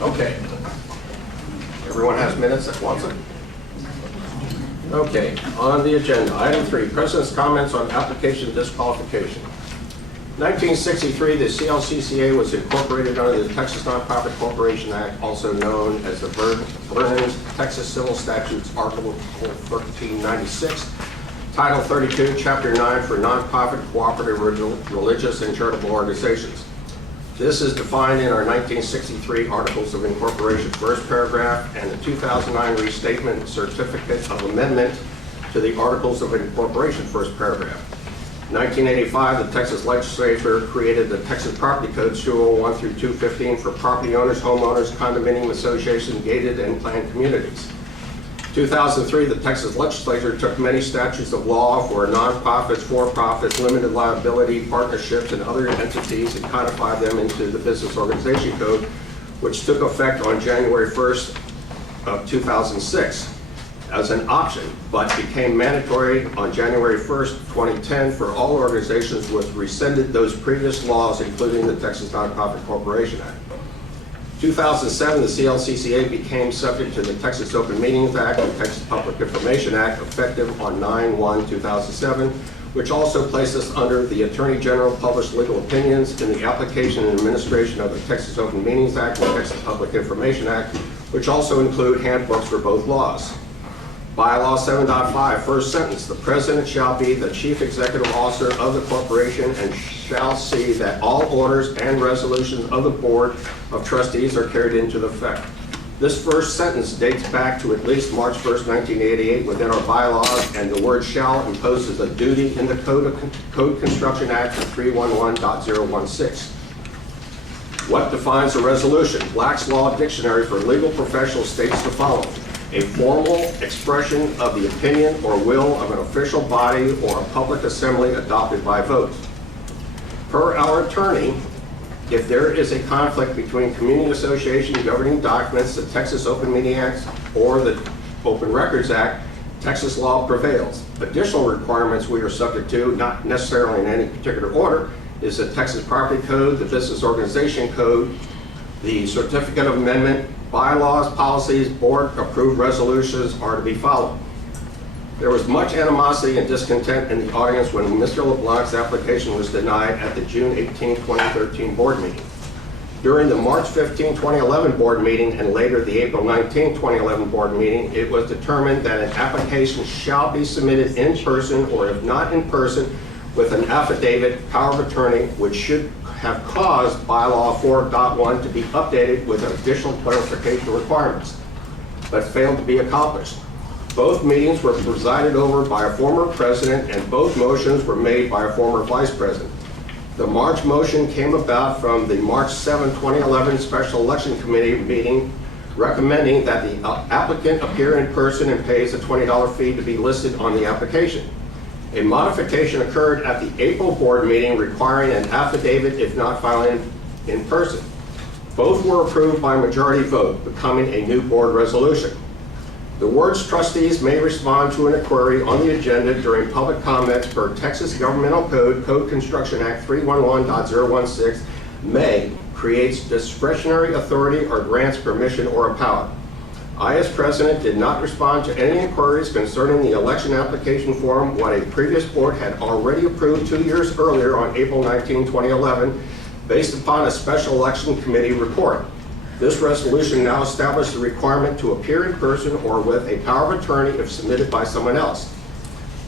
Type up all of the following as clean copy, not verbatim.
Okay. Everyone has minutes that wants it? Okay, on the agenda, item 3, President's comments on application disqualification. 1963, the CLCCA was incorporated under the Texas Nonprofit Corporation Act, also known as the Vernon's Texas Civil Statutes, Article 1396, Title 32, Chapter 9 for nonprofit, cooperative, religious, and charitable organizations. This is defined in our 1963 Articles of Incorporation, first paragraph, and the 2009 Restatement Certificate of Amendment to the Articles of Incorporation, first paragraph. 1985, the Texas Legislature created the Texas Property Code 201 through 215 for property owners, homeowners, condominium associations, gated and planned communities. 2003, the Texas Legislature took many statutes of law for nonprofits, for-profits, limited liability, partnerships, and other entities and codified them into the Business Organization Code, which took effect on January 1st of 2006 as an option, but became mandatory on January 1st, 2010 for all organizations which rescinded those previous laws, including the Texas Nonprofit Corporation Act. 2007, the CLCCA became subject to the Texas Open Meetings Act and Texas Public Information Act, effective on 9/1/2007, which also placed us under the Attorney General published legal opinions in the application and administration of the Texas Open Meetings Act and Texas Public Information Act, which also include handbooks for both laws. Bylaw 7.5, first sentence, the president shall be the chief executive officer of the corporation and shall see that all orders and resolutions of the board of trustees are carried into effect. This first sentence dates back to at least March 1st, 1988 within our bylaws, and the word shall imposes a duty in the Code Construction Act 311.016. What defines a resolution? Black's Law Dictionary for Legal Professionals states the following: a formal expression of the opinion or will of an official body or a public assembly adopted by vote. Per our attorney, if there is a conflict between community association governing documents, the Texas Open Meeting Act, or the Open Records Act, Texas law prevails. Additional requirements we are subject to, not necessarily in any particular order, is the Texas Property Code, the Business Organization Code, the Certificate of Amendment, bylaws, policies, board-approved resolutions are to be followed. There was much animosity and discontent in the audience when Mr. LeBlanc's application was denied at the June 18, 2013 board meeting. During the March 15, 2011 board meeting and later the April 19, 2011 board meeting, it was determined that an application shall be submitted in person or if not in person with an affidavit, power of attorney, which should have caused bylaw 4.1 to be updated with additional clarification requirements, but failed to be accomplished. Both meetings were presided over by a former president and both motions were made by a former vice president. The March motion came about from the March 7, 2011 Special Election Committee meeting recommending that the applicant appear in person and pays a $20 fee to be listed on the application. A modification occurred at the April board meeting requiring an affidavit if not filed in person. Both were approved by majority vote, becoming a new board resolution. The words trustees may respond to an inquiry on the agenda during public comments per Texas Governmental Code, Code Construction Act 311.016, may creates discretionary authority or grants permission or a power. I, as president, did not respond to any inquiries concerning the election application form what a previous board had already approved 2 years earlier on April 19, 2011, based upon a special election committee report. This resolution now establishes the requirement to appear in person or with a power of attorney if submitted by someone else.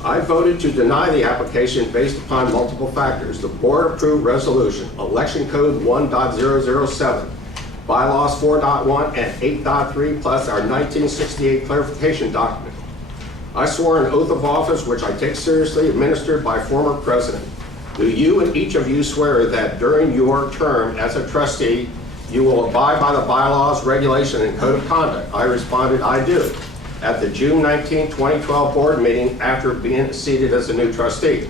I voted to deny the application based upon multiple factors. The board-approved resolution, Election Code 1.007, Bylaws 4.1 and 8.3, plus our 1968 clarification document. I swore an oath of office, which I take seriously, administered by former president. Do you and each of you swear that during your term as a trustee, you will abide by the bylaws, regulation, and code of conduct? I responded, I do, at the June 19, 2012 board meeting after being seated as a new trustee.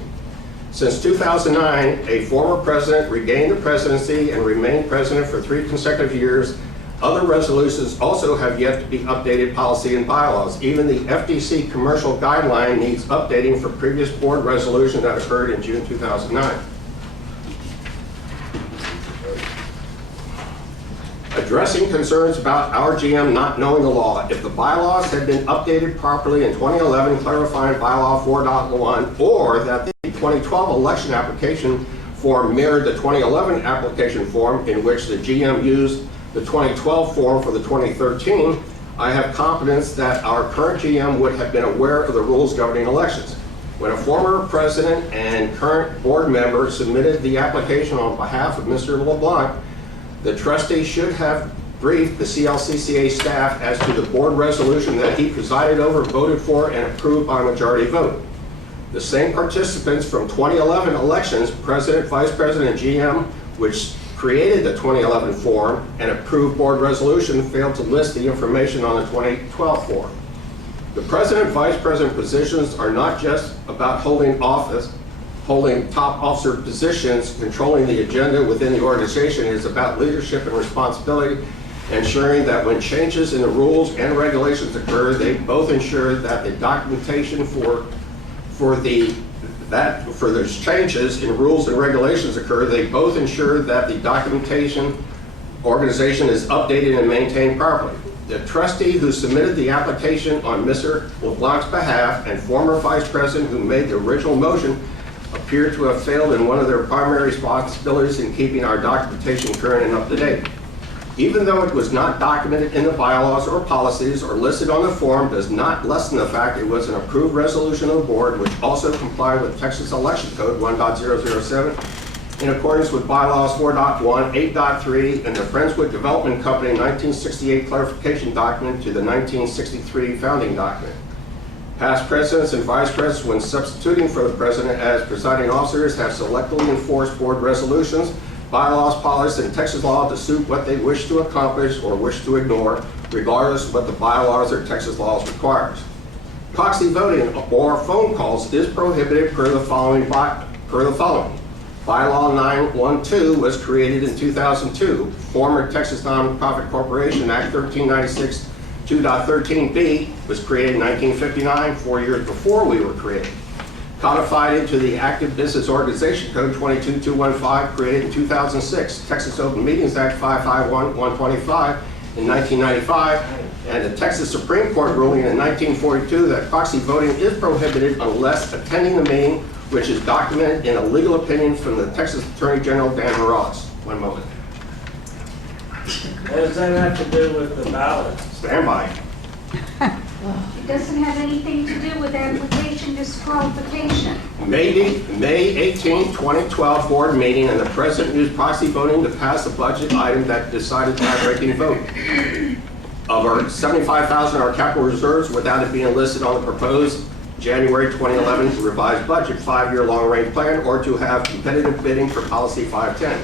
Since 2009, a former president regained the presidency and remained president for 3 consecutive years. Other resolutions also have yet to be updated policy and bylaws. Even the FTC commercial guideline needs updating for previous board resolution that occurred in June 2009. Addressing concerns about our GM not knowing the law. If the bylaws had been updated properly in 2011, clarifying bylaw 4.1, or that the 2012 election application form mirrored the 2011 application form in which the GM used the 2012 form for the 2013, I have confidence that our current GM would have been aware of the rules governing elections. When a former president and current board member submitted the application on behalf of Mr. LeBlanc, the trustee should have briefed the CLCCA staff as to the board resolution that he presided over, voted for, and approved by majority vote. The same participants from 2011 elections, president, vice president, and GM, which created the 2011 form and approved board resolution, failed to list the information on the 2012 form. The president, vice president positions are not just about holding top officer positions, controlling the agenda within the organization. It is about leadership and responsibility, ensuring that when changes in the rules and regulations occur, they both ensure that the documentation for those changes in rules and regulations occur, they both ensure that the documentation organization is updated and maintained properly. The trustee who submitted the application on Mr. LeBlanc's behalf and former vice president who made the original motion appear to have failed in one of their primary responsibilities in keeping our documentation current and up to date. Even though it was not documented in the bylaws or policies or listed on the form, does not lessen the fact it was an approved resolution of the board, which also complied with Texas Election Code 1.007 in accordance with bylaws 4.1, 8.3, and the Friendswood Development Company 1968 clarification document to the 1963 founding document. Past presidents and vice presidents, when substituting for the president as presiding officers, have selectively enforced board resolutions, bylaws, policies, and Texas law to suit what they wish to accomplish or wish to ignore, regardless of what the bylaws or Texas laws requires. Proxy voting or phone calls is prohibited per the following. Bylaw 912 was created in 2002. Former Texas Nonprofit Corporation Act 1396 2.13b was created in 1959, 4 years before we were created. Codified into the Active Business Organization Code 22215, created in 2006, Texas Open Meetings Act 551-125 in 1995, and the Texas Supreme Court ruling in 1942 that proxy voting is prohibited unless attending the meeting, which is documented in a legal opinion from the Texas Attorney General Dan Ross. One moment. What does that have to do with the ballot? Stand by. It doesn't have anything to do with application disqualification. May 18, 2012 board meeting, and the president used proxy voting to pass a budget item that decided tie-breaking vote of our $75,000 our capital reserves without it being listed on the proposed January 2011 revised budget 5-year long-range plan, or to have competitive bidding for policy 510.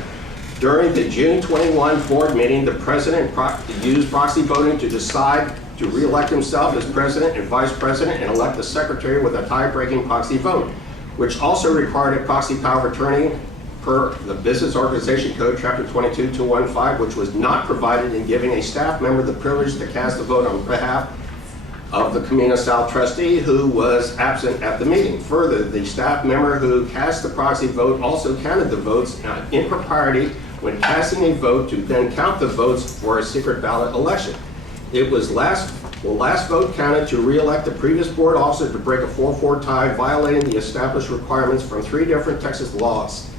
During the June 21 board meeting, the president used proxy voting to decide to re-elect himself as president and vice president and elect the secretary with a tie-breaking proxy vote, which also required a proxy power of attorney per the Business Organization Code, Chapter 22215, which was not provided in giving a staff member the privilege to cast a vote on behalf of the Camino South trustee who was absent at the meeting. Further, the staff member who cast the proxy vote also counted the votes in propriety when casting a vote to then count the votes for a secret ballot election. It was the last vote counted to re-elect the previous board officer to break a 4-4 tie, violating the established requirements from 3 different Texas laws.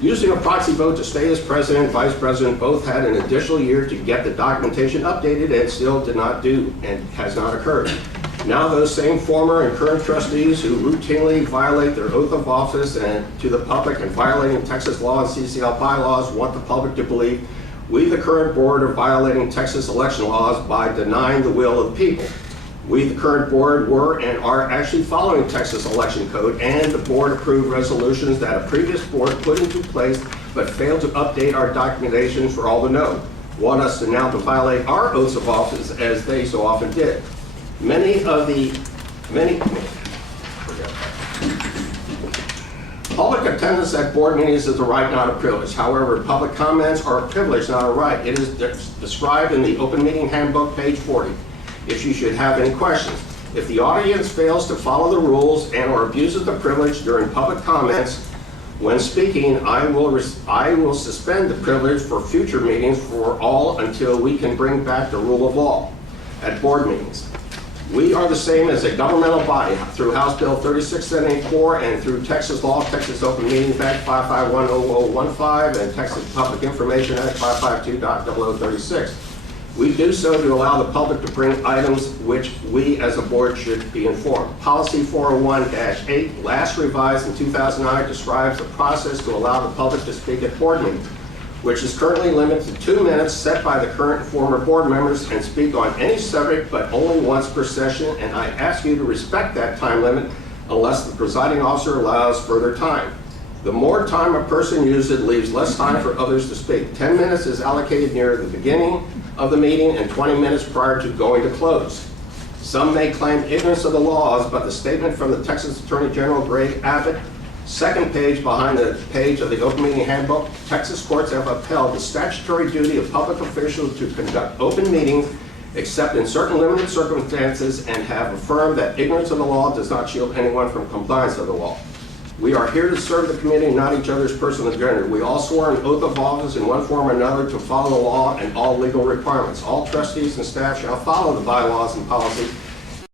Using a proxy vote to stay as president and vice president both had an additional year to get the documentation updated and still did not do and has not occurred. Now those same former and current trustees who routinely violate their oath of office and to the public and violating Texas law and CCL bylaws want the public to believe we, the current board, are violating Texas election laws by denying the will of the people. We, the current board, were and are actually following Texas Election Code and the board approved resolutions that a previous board put into place but failed to update our documentation for all to know. Want us to now to violate our oaths of office as they so often did. Public attendance at board meetings is a right, not a privilege. However, public comments are a privilege, not a right. It is described in the Open Meeting Handbook, page 40. If you should have any questions. If the audience fails to follow the rules and or abuses the privilege during public comments, When speaking, I will suspend the privilege for future meetings for all until we can bring back the rule of law at board meetings. We are the same as a governmental body through House Bill 3674 and through Texas law, Texas Open Meetings Act 5510015 and Texas Public Information Act 552.0036. We do so to allow the public to bring items which we as a board should be informed. Policy 401-8, last revised in 2009, describes the process to allow the public to speak at board meetings, which is currently limited to 2 minutes set by the current and former board members and speak on any subject but only once per session, and I ask you to respect that time limit unless the presiding officer allows further time. The more time a person uses leaves less time for others to speak. 10 minutes is allocated near the beginning of the meeting and 20 minutes prior to going to close. Some may claim ignorance of the laws, but the statement from the Texas Attorney General Greg Abbott, second page behind the page of the Open Meeting Handbook, Texas courts have upheld the statutory duty of public officials to conduct open meetings except in certain limited circumstances and have affirmed that ignorance of the law does not shield anyone from compliance of the law. We are here to serve the community, not each other's personal agenda. We all swore an oath of office in one form or another to follow the law and all legal requirements. All trustees and staff shall follow the bylaws and policy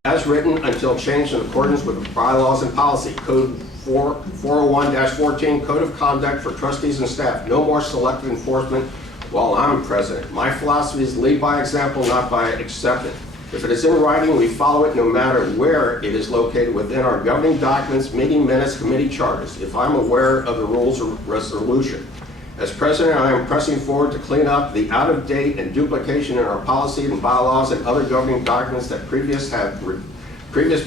as written until changed in accordance with the bylaws and policy. Code 401-14, Code of Conduct for Trustees and Staff. No more selective enforcement while I'm president. My philosophy is lead by example, not by acceptance. If it is in writing, we follow it no matter where it is located within our governing documents, meeting minutes, committee charters, if I'm aware of the rules of resolution. As president, I am pressing forward to clean up the out-of-date and duplication in our policy and bylaws and other governing documents that previous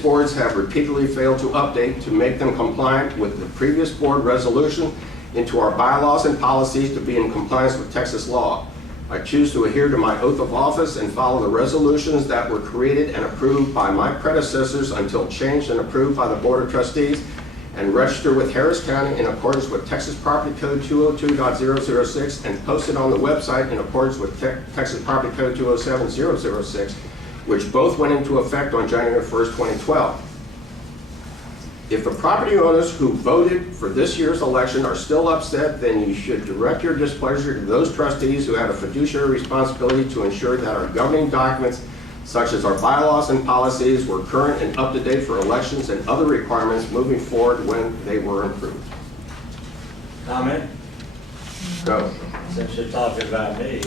boards have repeatedly failed to update to make them compliant with the previous board resolution into our bylaws and policies to be in compliance with Texas law. I choose to adhere to my oath of office and follow the resolutions that were created and approved by my predecessors until changed and approved by the Board of Trustees and register with Harris County in accordance with Texas Property Code 202.006 and posted on the website in accordance with Texas Property Code 207.006, which both went into effect on January 1st, 2012. If the property owners who voted for this year's election are still upset, then you should direct your displeasure to those trustees who have a fiduciary responsibility to ensure that our governing documents, such as our bylaws and policies, were current and up to date for elections and other requirements moving forward when they were improved. Comment? Go. Since you're talking about me,